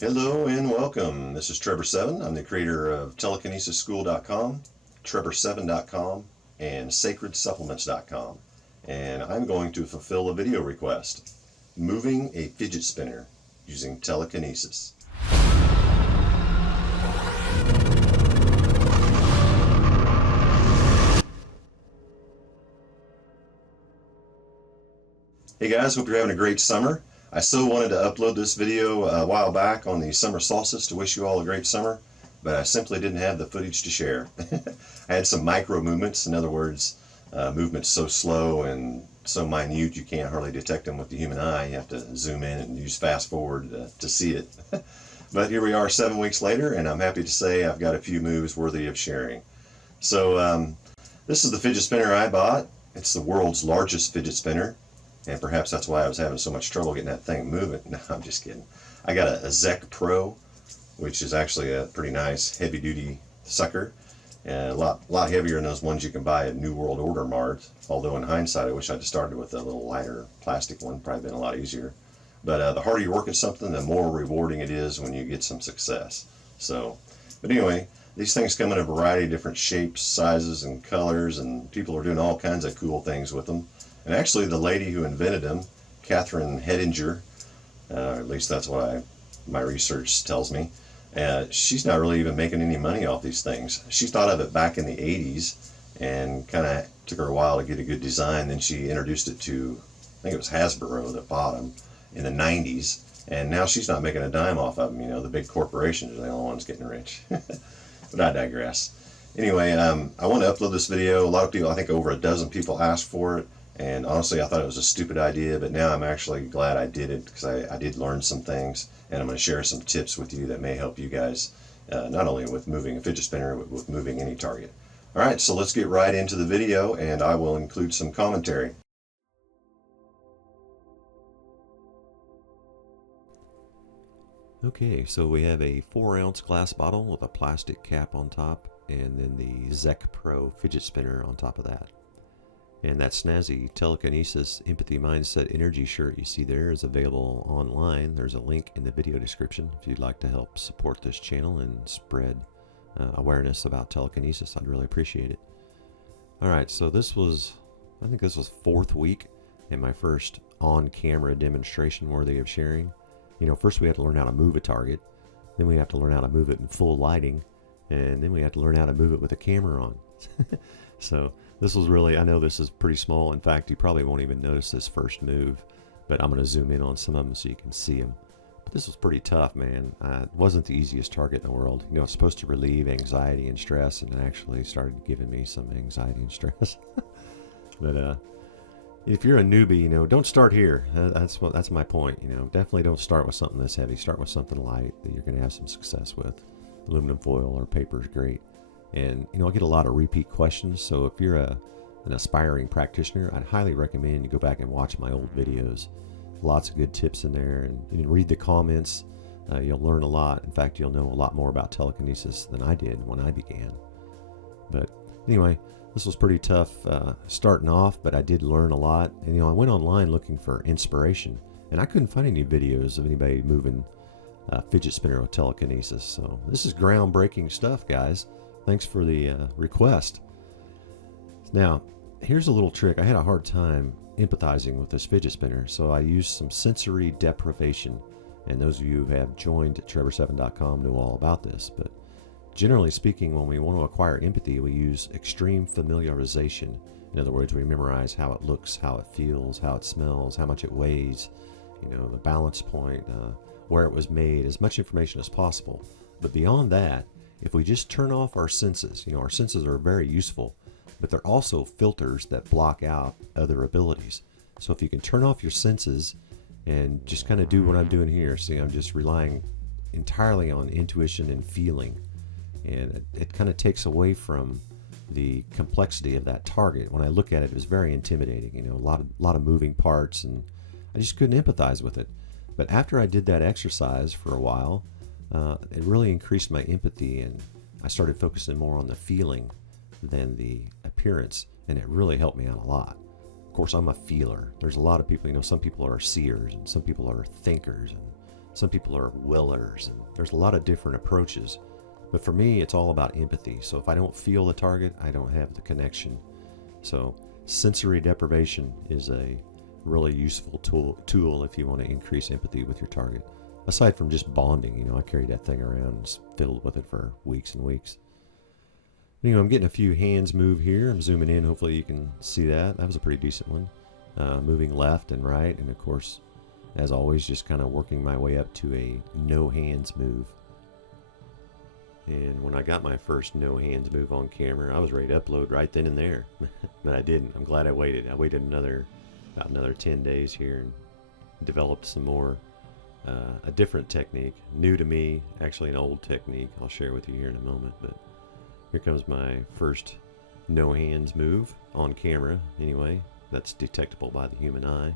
Hello and welcome. This is Trevor7. I'm the creator of TelekinesisSchool.com, Trevor7.com, and SacredSupplements.com. And I'm going to fulfill a video request, moving a fidget spinner using telekinesis. Hey guys, hope you're having a great summer. I so wanted to upload this video a while back on the summer solstice to wish you all a great summer, but I simply didn't have the footage to share. I had some micro movements, in other words, movements so slow and so minute you can't hardly detect them with the human eye. You have to zoom in and use fast forward to see it. But here we are 7 weeks later, and I'm happy to say I've got a few moves worthy of sharing. So this is the fidget spinner I bought. It's the world's largest fidget spinner. And perhaps that's why I was having so much trouble getting that thing moving. No, I'm just kidding. I got a ZEC Pro, which is actually a pretty nice heavy-duty sucker, and a lot heavier than those ones you can buy at New World Order Mart. Although in hindsight, I wish I'd started with a little lighter plastic one. Probably been a lot easier. But the harder you work at something, the more rewarding it is when you get some success. So, but anyway, these things come in a variety of different shapes, sizes, and colors, and people are doing all kinds of cool things with them. And actually, the lady who invented them, Catherine Hedinger, at least that's what my research tells me, she's not really even making any money off these things. She thought of it back in the 80s and kind of took her a while to get a good design. Then she introduced it to, I think it was Hasbro that bought them in the 90s. And now she's not making a dime off of them. You know, the big corporations are the only ones getting rich. But I digress. Anyway, I want to upload this video. A lot of people, I think over a dozen people asked for it. And honestly, I thought it was a stupid idea, but now I'm actually glad I did it because I did learn some things, and I'm going to share some tips with you that may help you guys, not only with moving a fidget spinner, but with moving any target. All right, so let's get right into the video, and I will include some commentary. Okay, so we have a 4-ounce glass bottle with a plastic cap on top, and then the ZEC Pro fidget spinner on top of that. And that snazzy Telekinesis Empathy Mindset Energy shirt you see there is available online. There's a link in the video description if you'd like to help support this channel and spread awareness about telekinesis. I'd really appreciate it. Alright, so I think this was 4th week in my first on-camera demonstration worthy of sharing. You know, first we have to learn how to move a target, then we have to learn how to move it in full lighting, and then we have to learn how to move it with a camera on. So this was really, I know this is pretty small. In fact, you probably won't even notice this first move, but I'm going to zoom in on some of them so you can see them. But this was pretty tough, man. It wasn't the easiest target in the world. You know, it's supposed to relieve anxiety and stress, and it actually started giving me some anxiety and stress. But if you're a newbie, you know, don't start here. That's my point. You know, definitely don't start with something this heavy. Start with something light that you're going to have some success with. Aluminum foil or paper is great. And, you know, I get a lot of repeat questions, so if you're an aspiring practitioner, I'd highly recommend you go back and watch my old videos. Lots of good tips in there, and read the comments. You'll learn a lot. In fact, you'll know a lot more about telekinesis than I did when I began. But anyway, this was pretty tough starting off, but I did learn a lot. And, you know, I went online looking for inspiration, and I couldn't find any videos of anybody moving fidget spinner with telekinesis. So this is groundbreaking stuff, guys. Thanks for the request. Now, here's a little trick. I had a hard time empathizing with this fidget spinner, so I used some sensory deprivation. And those of you who have joined Trevor7.com know all about this. But generally speaking, when we want to acquire empathy, we use extreme familiarization. In other words, we memorize how it looks, how it feels, how it smells, how much it weighs, you know, the balance point, where it was made, as much information as possible. But beyond that, if we just turn off our senses, you know, our senses are very useful, but they're also filters that block out other abilities. So if you can turn off your senses and just kind of do what I'm doing here, see, I'm just relying entirely on intuition and feeling, and it kind of takes away from the complexity of that target. When I look at it, it was very intimidating, you know, a lot of moving parts, and I just couldn't empathize with it. But after I did that exercise for a while, it really increased my empathy, and I started focusing more on the feeling than the appearance, and it really helped me out a lot. Of course, I'm a feeler. There's a lot of people, you know, some people are seers, and some people are thinkers, and Some people are willers, and there's a lot of different approaches. But for me, it's all about empathy. So if I don't feel the target, I don't have the connection. So sensory deprivation is a really useful tool if you want to increase empathy with your target. Aside from just bonding, you know, I carried that thing around and fiddled with it for weeks and weeks. Anyway, I'm getting a few hands move here. I'm zooming in. Hopefully you can see that. That was a pretty decent one. Moving left and right, and of course, as always, just kind of working my way up to a no hands move. And when I got my first no hands move on camera, I was ready to upload right then and there. But I didn't. I'm glad I waited. I waited about another 10 days here and developed some more, a different technique, new to me, actually an old technique I'll share with you here in a moment. But here comes my first no hands move on camera anyway. That's detectable by the human eye.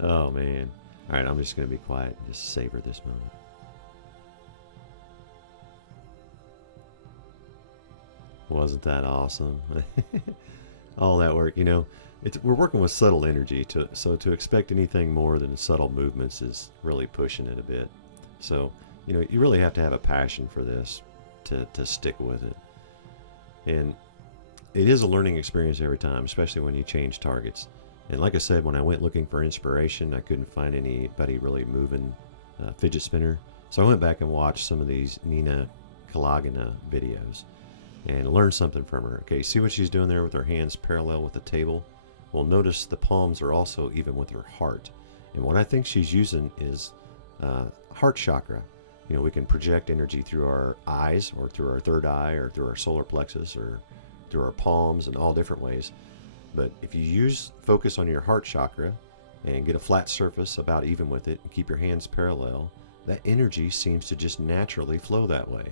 Oh man. Alright, I'm just going to be quiet and just savor this moment. Wasn't that awesome? All that work, you know, we're working with subtle energy, so to expect anything more than subtle movements is really pushing it a bit. So, you know, you really have to have a passion for this to stick with it. And it is a learning experience every time, especially when you change targets. And like I said, when I went looking for inspiration, I couldn't find anybody really moving fidget spinner. So I went back and watched some of these Nina Kalagina videos and learned something from her. Okay, see what she's doing there with her hands parallel with the table? Well, notice the palms are also even with her heart. And what I think she's using is heart chakra. You know, we can project energy through our eyes or through our third eye or through our solar plexus or through our palms in all different ways. But if you focus on your heart chakra and get a flat surface about even with it and keep your hands parallel, that energy seems to just naturally flow that way.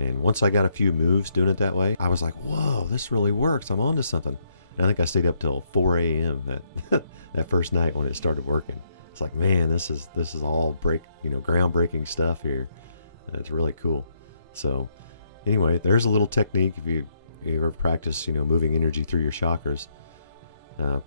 And once I got a few moves doing it that way, I was like, whoa, this really works. I'm onto something. And I think I stayed up till 4 a.m. that first night when it started working. It's like, man, this is all groundbreaking stuff here. It's really cool. So anyway, there's a little technique. If you ever practice, moving energy through your chakras,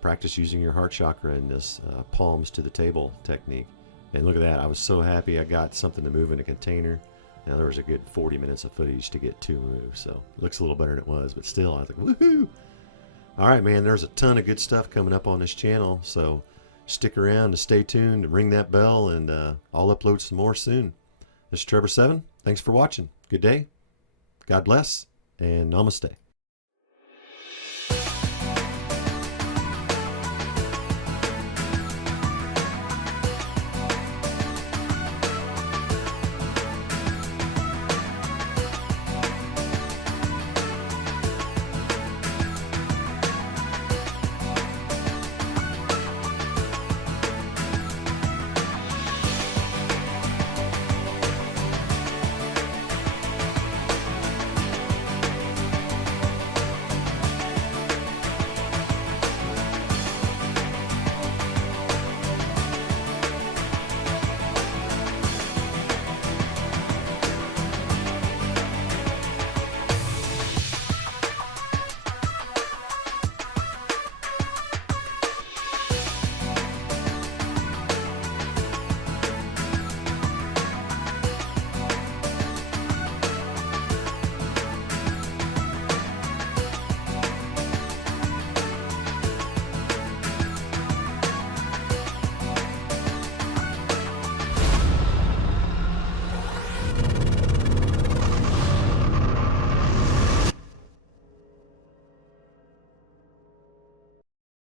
practice using your heart chakra in this palms to the table technique. And look at that. I was so happy I got something to move in a container. Now there was a good 40 minutes of footage to get 2 moves, so it looks a little better than it was, but still, I was like, woohoo! All right, man, there's a ton of good stuff coming up on this channel, so stick around and stay tuned and ring that bell, and I'll upload some more soon. This is Trevor7. Thanks for watching. Good day. God bless, and namaste.